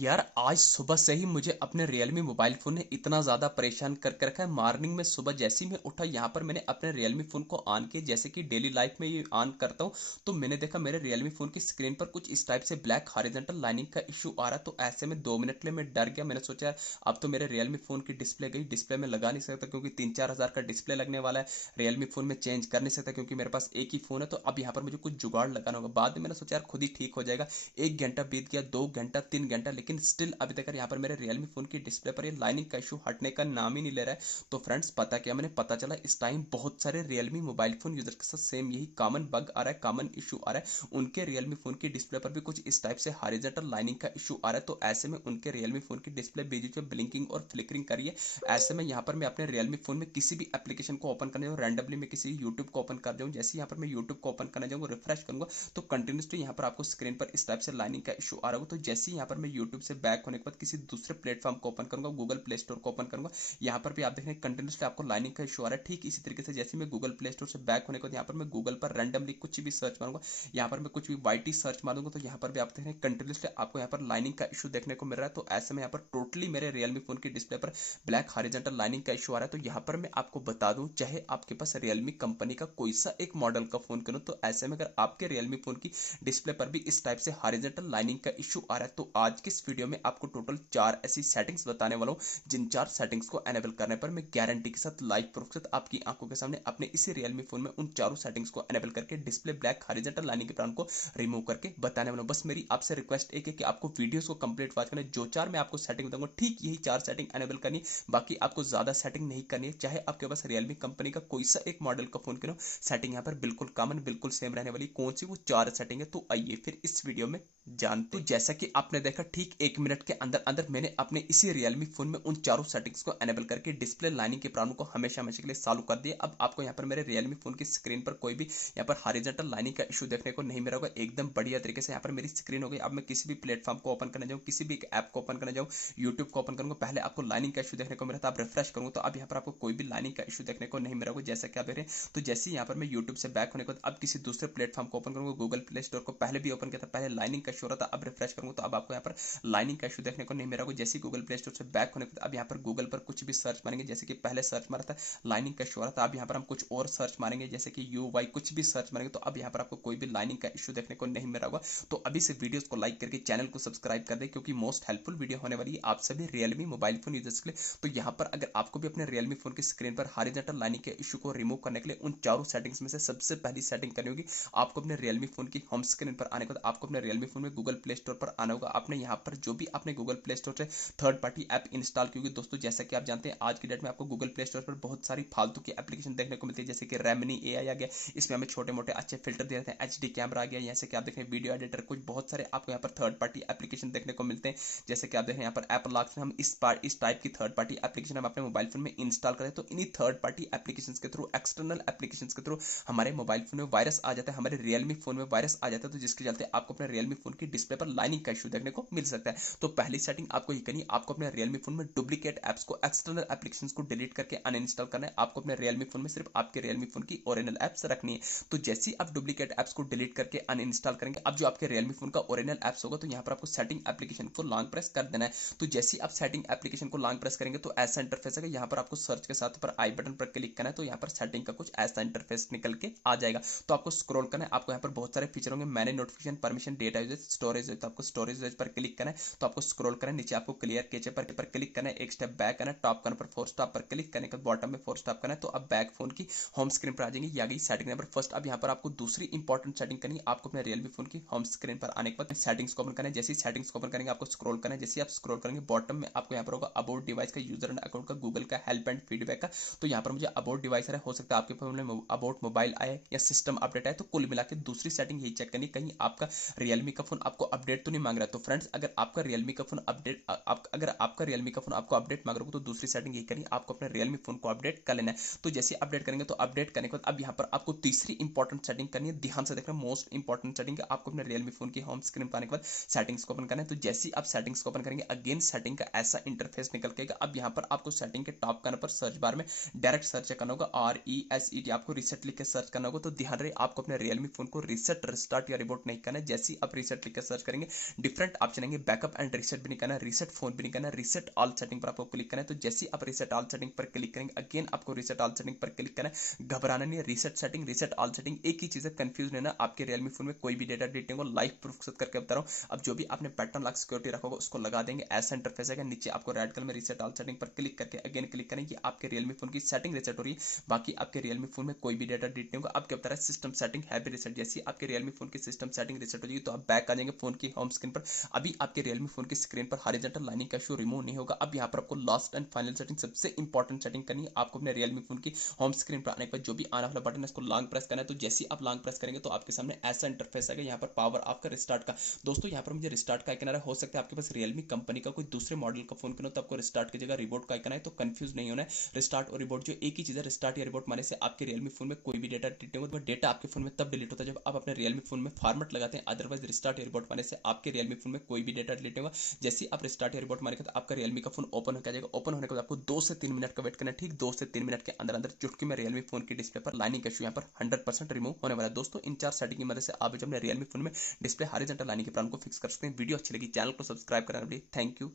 यार आज सुबह से ही मुझे अपने Realme मोबाइल फ़ोन ने इतना ज़्यादा परेशान कर रखा है। मॉर्निंग में सुबह जैसे ही मैं उठा, यहाँ पर मैंने अपने Realme फ़ोन को ऑन किया, जैसे कि डेली लाइफ में ये ऑन करता हूँ, तो मैंने देखा मेरे Realme फ़ोन की स्क्रीन पर कुछ इस टाइप से ब्लैक हॉरिजॉन्टल लाइनिंग का इशू आ रहा। तो ऐसे में 2 मिनट के लिए मैं डर गया। मैंने सोचा यार अब तो मेरे Realme फ़ोन की डिस्प्ले गई, डिस्प्ले में लगा नहीं सकता क्योंकि 3-4 हज़ार का डिस्प्ले लगने वाला है। Realme फ़ोन में चेंज कर नहीं सकता क्योंकि मेरे पास एक ही फ़ोन है। तो अब यहाँ पर मुझे कुछ जुगाड़ लगाना होगा। बाद में मैंने सोचा यार खुद ही ठीक हो जाएगा। 1 घंटा बीत गया, 2 घंटा, 3 घंटा, लेकिन स्टिल अभी तक यहाँ पर मेरे Realme फ़ोन की डिस्प्ले पर ये लाइनिंग का इशू हटने का नाम ही नहीं ले रहा है। तो फ्रेंड्स पता क्या, मैंने पता चला इस टाइम बहुत सारे Realme मोबाइल फ़ोन यूजर के साथ सेम यही कॉमन बग आ रहा है, कॉमन इशू आ रहा है। उनके Realme फ़ोन की डिस्प्ले पर भी कुछ इस टाइप से हॉरिजॉन्टल लाइनिंग का इशू आ रहा है। तो ऐसे में उनके Realme फ़ोन की डिस्प्ले बीच बीच में ब्लिंकिंग और फ्लिकरिंग करिए। ऐसे में यहाँ पर मैं अपने Realme फ़ोन में किसी भी एप्लीकेशन को ओपन करने जाऊँ, रैंडमली मैं किसी यूट्यूब को ओपन कर जाऊँ, जैसे यहाँ पर मैं यूट्यूब को ओपन करने जाऊँगा, रिफ्रेश करूँगा, तो कंटिन्यूसली यहाँ पर आपको स्क्रीन पर इस टाइप से लाइनिंग का इशू आ रहा होगा। तो जैसे ही यहाँ पर मैं यूट्यूब से बैक होने के बाद किसी दूसरे प्लेटफॉर्म को ओपन करूंगा, गूगल प्ले स्टोर को ओपन करूंगा, यहाँ पर भी आप देखेंगे कंटिन्यूसली आपको लाइनिंग का इशू आ रहा है। ठीक इसी तरीके से जैसे मैं गूगल प्ले स्टोर से बैक होने के बाद यहाँ पर मैं गूगल पर रैंडमली कुछ भी सर्च मारूंगा, यहाँ पर मैं कुछ भी वाईटी सर्च मारूंगा, तो यहाँ पर भी आप देखेंगे कंटिन्यूसली आपको यहाँ पर लाइनिंग का इशू देखने को मिल रहा है। तो ऐसे में यहाँ पर टोटली मेरे Realme फोन की डिस्प्ले पर ब्लैक हॉरिजॉन्टल लाइनिंग का इशू आ रहा है। तो यहाँ पर मैं आपको बता दूं, चाहे आपके पास Realme कंपनी का कोई सा एक मॉडल का फोन करो, तो ऐसे में अगर आपके Realme फोन की डिस्प्ले पर भी इस टाइप से हॉरिजॉन्टल लाइनिंग का इशू आ रहा है, तो आज के इस वीडियो में आपको टोटल 4 ऐसी सेटिंग्स बताने वाला हूं, जिन 4 सेटिंग्स को एनेबल करने पर मैं गारंटी के साथ लाइव प्रूफ के साथ आपकी आंखों के सामने अपने इसी Realme फोन में उन चारों सेटिंग्स को एनेबल करके डिस्प्ले ब्लैक हॉरिजॉन्टल लाइनिंग के प्लान को रिमूव करके बताने वाला हूं। बस मेरी आपसे रिक्वेस्ट एक है कि आपको वीडियोस को कंप्लीट वॉच करना है। जो 4 मैं आपको सेटिंग बताऊंगा, ठीक यही 4 सेटिंग एनेबल करनी है, बाकी आपको ज्यादा सेटिंग नहीं करनी है। चाहे आपके पास Realme कंपनी का कोई सा एक मॉडल का फोन क्यों, सेटिंग यहाँ पर बिल्कुल कॉमन, बिल्कुल सेम रहने वाली। कौन सी वो 4 सेटिंग है, तो आइए फिर इस वीडियो में जानते। तो जैसा कि आपने देखा, ठीक 1 मिनट के अंदर अंदर मैंने अपने इसी Realme फोन में उन चारों सेटिंग्स को एनेबल करके डिस्प्ले लाइनिंग के प्रॉब्लम को हमेशा हमेशा के लिए सॉल्व कर दिया। अब आपको यहाँ पर मेरे Realme फोन की स्क्रीन पर कोई भी यहाँ पर हॉरिजॉन्टल लाइनिंग का इशू देखने को नहीं मिला होगा। एकदम बढ़िया तरीके से यहाँ पर मेरी स्क्रीन हो गई। अब मैं किसी भी प्लेटफॉर्म को ओपन करने जाऊँ, किसी भी एक ऐप को ओपन करने जाऊँ, यूट्यूब को ओपन करूंगा, पहले आपको लाइनिंग का इशू देखने को मिला था, आप रिफ्रेश करूंगा तो अब यहाँ पर आपको कोई भी लाइनिंग का इशू देखने को नहीं मिला होगा, जैसा कि आप देख रहे हैं। तो जैसे यहाँ पर मैं यूट्यूब से बैक होने के बाद अब किसी दूसरे प्लेटफॉर्म को ओपन करूंगा, गूगल प्ले स्टोर को पहले भी ओपन किया था, पहले लाइनिंग का इशू रहा था, अब रिफ्रेश करूंगा तो अब आपको यहाँ पर लाइनिंग का इशू देखने को नहीं मिला होगा। जैसे गूगल प्ले स्टोर से बैक होने के बाद अब यहाँ पर गूगल पर कुछ भी सर्च मारेंगे, जैसे कि पहले सर्च मारा था लाइनिंग का इशू आ रहा था, अब यहाँ पर हम कुछ और सर्च मारेंगे, जैसे कि UI कुछ भी सर्च मारेंगे, तो अब यहाँ पर आपको कोई भी लाइनिंग का इशू देखने को नहीं मिला होगा। तो अभी से वीडियोस को लाइक करके चैनल को सब्सक्राइब कर दे, क्योंकि मोस्ट हेल्पफुल वीडियो होने वाली है आप सभी Realme मोबाइल फोन यूजर्स के लिए। तो यहाँ पर अगर आपको भी अपने Realme फोन की स्क्रीन पर हॉरिजॉन्टल लाइनिंग के इशू को रिमूव करने के लिए उन चारों सेटिंग्स में से सबसे पहली सेटिंग करनी होगी, आपको अपने Realme फोन की होम स्क्रीन पर आने के बाद आपको अपने Realme फोन में गूगल प्ले स्टोर पर आना होगा। आपने यहाँ पर जो भी आपने गूगल प्ले स्टोर से थर्ड पार्टी ऐप इंस्टॉल की होगी, दोस्तों जैसा कि आप जानते हैं आज की डेट में आपको गूगल प्ले स्टोर पर बहुत सारी फालतू की एप्लीकेशन देखने को मिलती है, जैसे कि Remini AI आ गया, इसमें हमें छोटे मोटे अच्छे फिल्टर दे रहे हैं, HD कैमरा आ गया, जैसे कि आप देखें वीडियो एडिटर, कुछ बहुत सारे आपको यहाँ पर थर्ड पार्टी एप्लीकेशन देखने को मिलते हैं। जैसे कि आप देखें यहाँ पर एप्पल लॉक से हम इस टाइप की थर्ड पार्टी एप्लीकेशन हम अपने मोबाइल फोन में इंस्टॉल करें, तो इन्हीं थर्ड पार्टी एप्लीकेशन के थ्रू, एक्सटर्नल एप्लीकेशन के थ्रू हमारे मोबाइल फोन में वायरस आ जाता है, हमारे Realme फोन में वायरस आ जाता है, तो जिसके चलते आपको अपने Realme फोन की डिस्प्ले पर लाइनिंग का इशू देखने को मिल सकता है। तो पहली सेटिंग आपको ये करनी है, आपको अपने Realme फोन में डुप्लीकेट एप्स को, एक्सटर्नल एप्लीकेशन को डिलीट करके अनइंस्टॉल करना है। आपको अपने Realme फोन में सिर्फ आपके Realme फोन की ओरिजिनल एप्स रखनी है। तो जैसे ही आप डुप्लीकेट एप्स को डिलीट करके अनइंस्टॉल करेंगे, अब जो आपके Realme फोन का ओरिजिनल एप्स होगा, तो यहाँ पर आपको सेटिंग एप्लीकेशन को लॉन्ग प्रेस कर देना है। तो जैसे ही आप सेटिंग एप्लीकेशन को लॉन्ग प्रेस करेंगे तो ऐसा इंटरफेस है, यहाँ पर आपको सर्च के साथ पर आई बटन पर क्लिक करना है, तो यहाँ पर सेटिंग का कुछ ऐसा इंटरफेस निकल के आ जाएगा। तो आपको स्क्रॉल करना है, आपको यहाँ पर बहुत सारे फीचर होंगे, मैंने notification, permission, data usage, storage, तो आपको स्टोरेज यूजेज पर क्लिक करना है। तो आपको स्क्रॉल करना है, नीचे आपको क्लियर कैचे पर क्लिक करना है, एक स्टेप बैक करना है, टॉप करने पर फोर स्टॉप पर क्लिक करने के बाद बॉटम में फोर स्टॉप करना है। तो अब बैक फोन की होम स्क्रीन पर आ जाएंगे, ये आ गई सेटिंग नंबर फर्स्ट। अब यहाँ पर आपको दूसरी इंपॉर्टेंट सेटिंग करनी है, आपको अपने Realme फोन की होम स्क्रीन पर आने के बाद सेटिंग्स को ओपन करना है। जैसे सेटिंग्स को ओपन करेंगे आपको स्क्रॉल करना है, जैसे आप स्क्रॉल करेंगे बॉटम में आपको यहाँ पर होगा अबाउट डिवाइस का, यूजर एंड अकाउंट का, गूगल का, हेल्प एंड फीडबैक का। तो यहाँ पर मुझे अबाउट डिवाइस है, हो सकता है आपके फोन में अबाउट मोबाइल आए या सिस्टम अपडेट आए। तो कुल मिला के दूसरी सेटिंग यही चेक करनी, कहीं आपका Realme का फोन आपको अपडेट तो नहीं मांग रहा है। तो फ्रेंड्स अगर आपका Realme का फोन अपडेट अगर आपका Realme का फोन आपको अपडेट मांग रहा हो, तो दूसरी सेटिंग यही करनी, आपको अपने Realme फोन को अपडेट कर लेना है। तो जैसे अपडेट करेंगे, तो अपडेट करने के बाद अब यहाँ पर आपको तीसरी इंपॉर्टेंट सेटिंग करनी है, ध्यान से देखना, मोस्ट इंपॉर्टेंट सेटिंग है, आपको अपने Realme फोन की होम स्क्रीन पर आने के बाद सेटिंग्स को ओपन करना है। तो जैसे ही आप सेटिंग्स को ओपन करेंगे, अगेन सेटिंग का ऐसा इंटरफेस निकल के, अब यहाँ पर आपको सेटिंग के टॉप करने पर सर्च बार में डायरेक्ट सर्च करना होगा, RESET, आपको रीसेट लिख के सर्च करना होगा। तो ध्यान रहे आपको अपने Realme फोन को रीसेट, रिस्टार्ट या रिबूट नहीं करना है। जैसे ही आप रीसेट रीसेट लिख कर सर्च करेंगे, डिफरेंट ऑप्शन आएंगे, बैकअप एंड रीसेट भी नहीं करना, रीसेट फोन भी नहीं करना, रीसेट ऑल सेटिंग पर आपको क्लिक करना है। तो जैसे ही आप रीसेट ऑल सेटिंग पर क्लिक करेंगे, अगेन आपको रीसेट ऑल सेटिंग पर क्लिक करना है। घबराना नहीं है, reset setting reset all setting एक ही चीज है, कंफ्यूज नहीं ना। आपके रियलमी फोन में कोई भी डेटा डिलीट नहीं होगा, लाइव प्रूफ के साथ करके बता रहा हूँ। अब जो भी आपने पैटर्न लॉक सिक्योरिटी रखा होगा उसको लगा देंगे, ऐसा इंटरफेस है। नीचे आपको रेड कलर में रीसेट ऑल सेटिंग पर क्लिक करके अगेन क्लिक करेंगे, आपके रियलमी फोन की सेटिंग रीसेट हो रही है। बाकी आपके रियलमी फोन में कोई भी डेटा डिलीट नहीं होगा। अब क्या बता रहा है, सिस्टम सेटिंग हैवी रीसेट। जैसे आपके रियलमी फोन की सिस्टम सेटिंग रीसेट हो जाएगी तो आप बैक आ जाएंगे फोन की होम स्क्रीन पर। अभी आपके रियलमी फोन की स्क्रीन पर हॉरिजॉन्टल लाइनिंग का शो रिमूव नहीं होगा। अब यहाँ पर आपको लास्ट एंड फाइनल सेटिंग, सबसे इंपॉर्टेंट सेटिंग करनी है। आपको अपने रियलमी फोन की होम स्क्रीन पर आने के बाद जो भी आना वाला बटन है उसको लॉन्ग प्रेस करना है। तो जैसे ही आप लॉन्ग प्रेस करेंगे तो आपके सामने ऐसा इंटरफेस आएगा, यहाँ पर पावर ऑफ का रिस्टार्ट का। दोस्तों यहाँ पर मुझे रिस्टार्ट का आइकन आ रहा है, हो सकता है आपके पास रियलमी कंपनी का कोई दूसरे मॉडल का फोन हो तो आपको रिस्टार्ट की जगह रिबोट का आइकन है, तो कंफ्यूज नहीं होना है। रिस्टार्ट और रिबोट जो एक ही चीज है, रिस्टार्ट या रिबोट मारने से आपके रियलमी फोन में कोई भी डेटा डिलीट नहीं होगा। डेटा आपके फोन में तब डिलीट होता है जब आप अपने रियलमी फोन में फॉर्मेट लगाते हैं, अदरवाइज रिस्टार्ट या रिबोट मारने से आपके रियलमी फोन में कोई भी डेटा डिलीट नहीं होगा। जैसे आप रिस्टार्ट या रिबोट मारेंगे तो आपका रियलमी का फोन ओपन होकर जाएगा। ओपन होने के बाद आपको 2 से 3 मिनट का वेट करना है। ठीक 2 से 3 मिनट के अंदर अंदर चुटकी में रियलमी फोन की डिस्प्ले पर लाइनिंग का इशू यहाँ पर 100% रिमूव होने वाला है। दोस्तों इन 4 सेटिंग की मदद से आप जब अपने रियलमी फोन में डिस्प्ले हॉरिजॉन्टल लाइनिंग के प्रॉब्लम को फिक्स कर सकते हैं। वीडियो अच्छी लगी चैनल को सब्सक्राइब करना, थैंक यू।